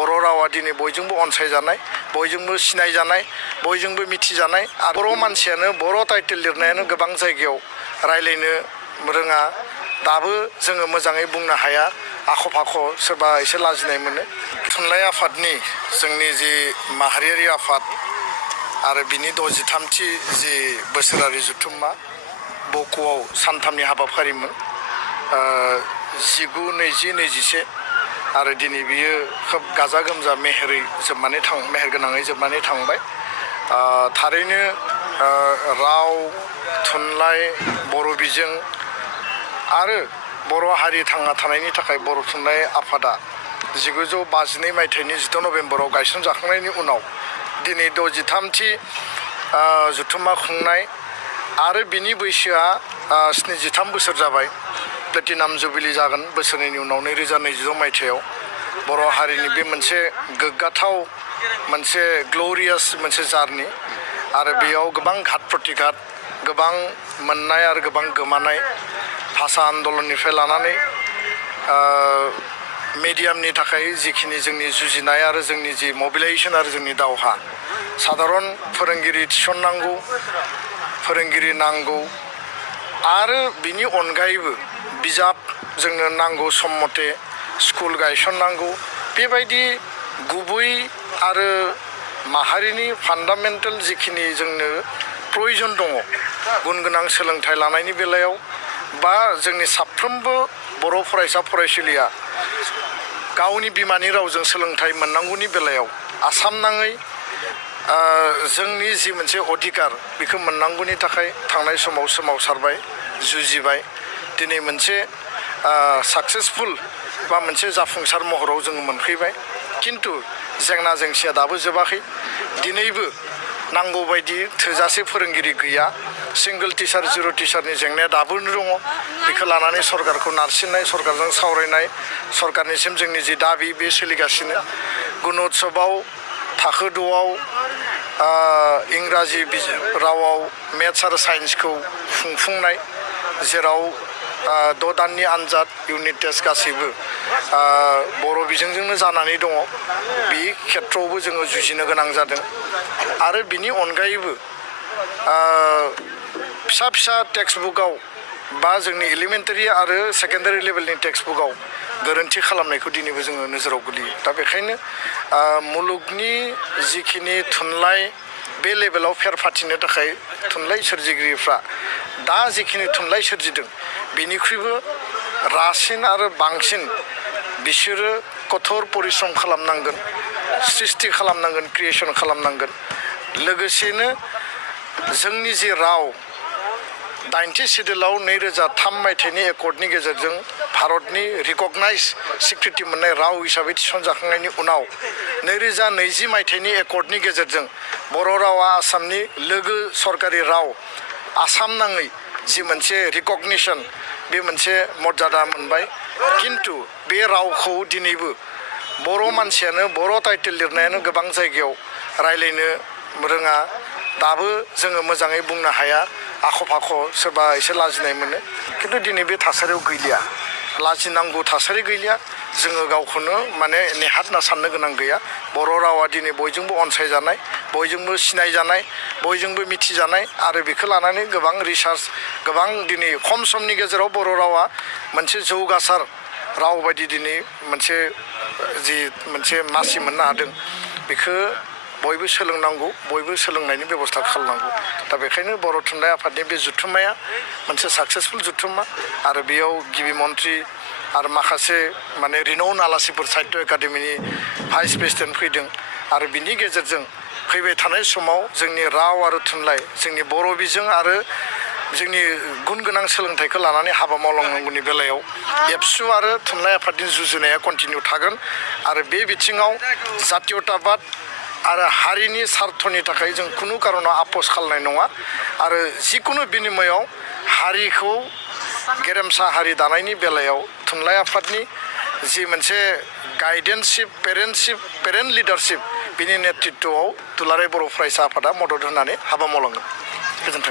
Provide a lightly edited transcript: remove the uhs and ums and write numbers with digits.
बर' रावा दिनै बयजोंबो अनसायजानाय, बयजोंबो सिनायजानाय, बयजोंबो मिथिजानाय आरो बर' मानसियानो बर' टाइटेल लिरनायानो गोबां जायगायाव रायलायनो रोङा। दाबो जोङो मोजाङै बुंनो हाया, आख' फाख' सोरबा एसे लाजिनाय मोनो। थुनलाइ आफादनि जोंनि जि माहारियारि आफाद आरो बिनि 63थि जि बोसोरारि जुथुम्मा बक'आव सानथामनि हाबाफारिमोन 19, 20, 21 आरो दिनै बियो खोब गाजा गोमजा मेहेरगोनाङै जोबनानै थांबाय। थारैनो राव, थुनलाइ, बर' बिजों आरो बर' हारि थांना थानायनि थाखाय बर' थुनलाइ आफादा 1952 मायथाइनि 10 नभेम्बराव गायसनजाखांनायनि उनाव दिनै 63थि जुथुम्मा खुंनाय आरो बिनि बैसोआ 73 बोसोर जाबाय। प्लेटिनाम जुबिलि जागोन बोसोरनैनि उनाव 2026 मायथाइयाव। बर' हारिनि बे मोनसे गोग्गाथाव मोनसे ग्ल'रियास मोनसे जार्नि आरो बेयाव गोबां घात प्रतिघात, गोबां मोननाय आरो गोबां गोमानाय, भाषा आन्दलननिफ्राय लानानै मेडियामनि थाखाय जिखिनि जोंनि जुजिनाय आरो जोंनि जि मबिलाइजेसन आरो जोंनि दावहा, साधारन फोरोंगिरि थिसननांगौ, फोरोंगिरि नांगौ आरो बिनि अनगायैबो बिजाब जोंनो नांगौ सम मथे, स्कुल गायसननांगौ। बेबायदि गुबै आरो माहारिनि फान्डामेन्टेल जिखिनि जोंनो प्रयजन दङ गुन गोनां सोलोंथाइ लानायनि बेलायाव बा जोंनि साफ्रोमबो बर' फरायसा फरायसुलिया गावनि बिमानि रावजों सोलोंथाइ मोननांगौनि बेलायाव आसाम नाङै जोंनि जि मोनसे अधिकार बेखौ मोननांगौनि थाखाय थांनाय समाव सोमावसारबाय, जुजिबाय। दिनै मोनसे साक्सेसफुल बा मोनसे जाफुंसार महराव जोङो मोनफैबाय। खिन्थु जेंना जेंसिया दाबो जोबाखै। दिनैबो नांगौ बायदि थोजासे फोरोंगिरि गैया। सिंगल टिचार, जिर' टिचारनि जेंनाया दाबो दङ। बेखौ लानानै सरकारखौ नारसिननाय, सरकारजों सावरायनाय, सरकारनिसिम जोंनि जि दाबि बे सोलिगासिनो। गुण'त्सबआव थाखो 2आव इंराजि रावाव मेथ्स आरो साइन्सखौ खुंफुंनाय, जेराव 6 दाननि आनजाद, इउनिट टेस्ट गासैबो बर' बिजोंजोंनो जानानै दङ। बे खेथ्रआवबो जोङो जुजिनो गोनां जादों। आरो बिनि अनगायैबो फिसा फिसा टेक्सट बुकआव बा जोंनि एलिमेन्टारि आरो सेकेन्डारि लेभेलनि टेक्सट बुकआव गोरोन्थि खालामनायखौ दिनैबो जोङो नोजोराव गोलैयो। दा बेखायनो मुलुगनि जिखिनि थुनलाइ बे लेभेलाव फेर फाथिनो थाखाय थुनलाइ सोरजिगिरिफ्रा दा जिखिनि थुनलाइ सोरजिदों बेनिख्रुइबो रासिन आरो बांसिन बिसोरो कठोर परिश्रम खालामनांगोन, सृष्टि खालामनांगोन, क्रिएसन खालामनांगोन। लोगोसेनो जोंनि जि राव 80 सिडिउलाव 2003 मायथाइनि एकर्डनि गेजेरजों भारतनि रिकगनाइज स्वीकृति मोननाय राव हिसाबै थिसनजाखांनायनि उनाव 2020 मायथाइनि एकर्डनि गेजेरजों बर' रावा आसामनि लोगो सरकारि राव आसाम नाङै जि मोनसे रिकगनिसन बे मोनसे मर्यादा मोनबाय। खिन्थु बे रावखौ दिनैबो बर' मानसियानो बर' टाइटेल लिरनायानो गोबां जायगायाव रायलायनो रोङा। दाबो जोङो मोजाङै बुंनो हाया, आख' फाख' सोरबा एसे लाजिनाय मोनो। खिन्थु दिनै बे थासारियाव गैलिया, लाजिनांगौ थासारि गैलिया। जोङो गावखौनो माने नेहाथ होनना साननो गोनां गैया। बर' रावा दिनै बयजोंबो अनसायजानाय, बयजोंबो सिनायजानाय, बयजोंबो मिथिजानाय आरो बेखौ लानानै गोबां रिसार्च, गोबां दिनै खम समनि गेजेराव बर' रावा मोनसे जौगासार राव बायदि दिनै मोनसे मासि मोननो हादों। बेखौ बयबो सोलोंनांगौ, बयबो सोलोंनायनि बेबस्था खालामनांगौ। दा बेखायनो बर' थुनलाइ आफादनि बे जुथुम्माया मोनसे साक्सेसफुल जुथुम्मा आरो बेयाव गिबि मन्थ्रि आरो माखासे रिनाउन आलासिफोर साहित्य एकाडेमिनि भाइस प्रेसिडेन्ट फैदों आरो बिनि गेजेरजों फैबाय थानाय समाव जोंनि राव आरो थुनलाइ, जोंनि बर' बिजों आरो जोंनि गुन गोनां सोलोंथाइखौ लानानै हाबा मावलांनांगौनि बेलायाव एबसु आरो थुनलाइ आफादनि जुजिनाया कन्टिनिउ थागोन आरो बे बिथिङाव जातीयताबाद आरो हारिनि सार्थनि थाखाय जों खुनु कारनाव आपस खालामनाय नङा आरो जिकुनु बिनिमयाव हारिखौ गेरेमसा हारि दानायनि बेलायाव थुनलाइ आफादनि जि मोनसे गाइडेन्सशिप, पेरेन्ट लिडारशिप बिनि नेतृत्वआव दुलाराय बर' फरायसा आफादा मदद होनानै हाबा मावलांगोन। गोजोन्थों।